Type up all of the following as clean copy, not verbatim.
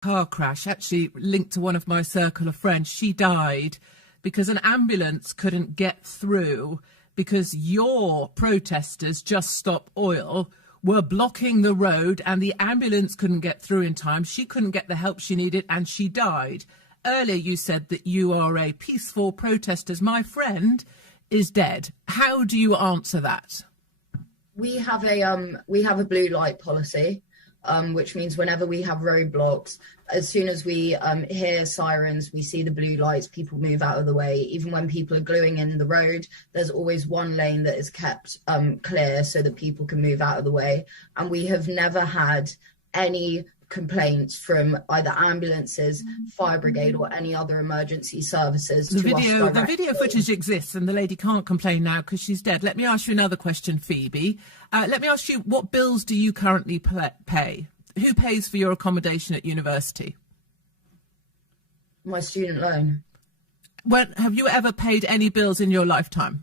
car crash, actually linked to one of my circle of friends. She died because an ambulance couldn't get through because your protesters, Just Stop Oil, were blocking the road and the ambulance couldn't get through in time. She couldn't get the help she needed and she died. Earlier you said that you are a peaceful protester. My friend is dead. How do you answer that? We have a blue light policy, which means whenever we have roadblocks, as soon as we hear sirens, we see the blue lights, people move out of the way. Even when people are gluing in the road, there's always one lane that is kept clear so that people can move out of the way. And we have never had any complaints from either ambulances, fire brigade, or any other emergency services. The video footage exists, and the lady can't complain now because she's dead. Let me ask you another question, Phoebe. Let me ask you, what bills do you currently pay? Who pays for your accommodation at university? My student loan. Have you ever paid any bills in your lifetime?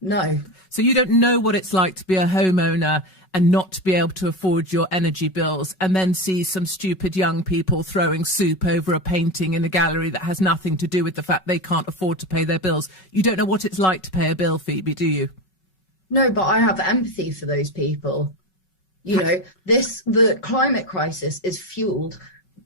No. So you don't know what it's like to be a homeowner and not to be able to afford your energy bills, and then see some stupid young people throwing soup over a painting in a gallery that has nothing to do with the fact they can't afford to pay their bills. You don't know what it's like to pay a bill, Phoebe, do you? No, but I have empathy for those people. You know, the climate crisis is fueled,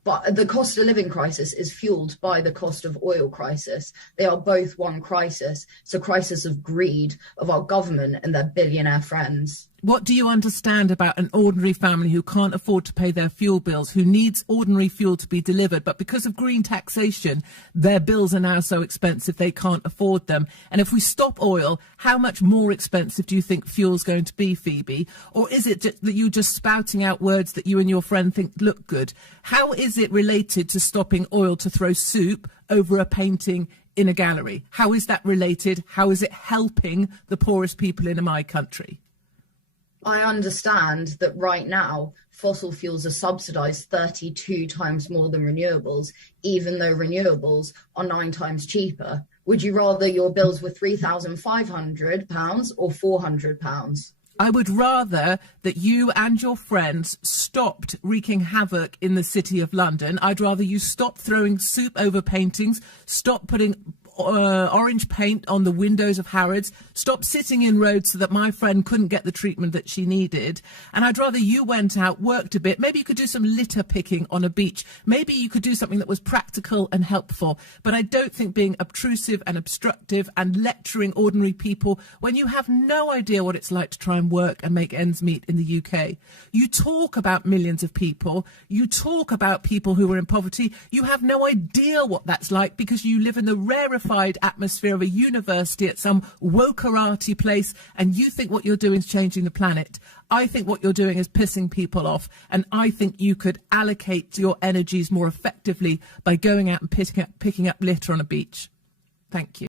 but the cost of living crisis is fueled by the cost of oil crisis. They are both one crisis. It's a crisis of greed of our government and their billionaire friends. What do you understand about an ordinary family who can't afford to pay their fuel bills, who needs ordinary fuel to be delivered, but because of green taxation, their bills are now so expensive they can't afford them? And if we stop oil, how much more expensive do you think fuel's going to be, Phoebe? Or is it that you're just spouting out words that you and your friend think look good? How is it related to stopping oil to throw soup over a painting in a gallery? How is that related? How is it helping the poorest people in my country? I understand that right now fossil fuels are subsidised 32 times more than renewables, even though renewables are 9 times cheaper. Would you rather your bills were £3,500 or £400? I would rather that you and your friends stopped wreaking havoc in the City of London. I'd rather you stop throwing soup over paintings, stop putting orange paint on the windows of Harrods, stop sitting in roads so that my friend couldn't get the treatment that she needed. And I'd rather you went out, worked a bit. Maybe you could do some litter picking on a beach. Maybe you could do something that was practical and helpful. But I don't think being obtrusive and obstructive and lecturing ordinary people when you have no idea what it's like to try and work and make ends meet in the UK. You talk about millions of people. You talk about people who are in poverty. You have no idea what that's like because you live in the rarefied atmosphere of a university at some wokerati place, and you think what you're doing is changing the planet. I think what you're doing is pissing people off, and I think you could allocate your energies more effectively by going out and picking up litter on a beach. Thank you.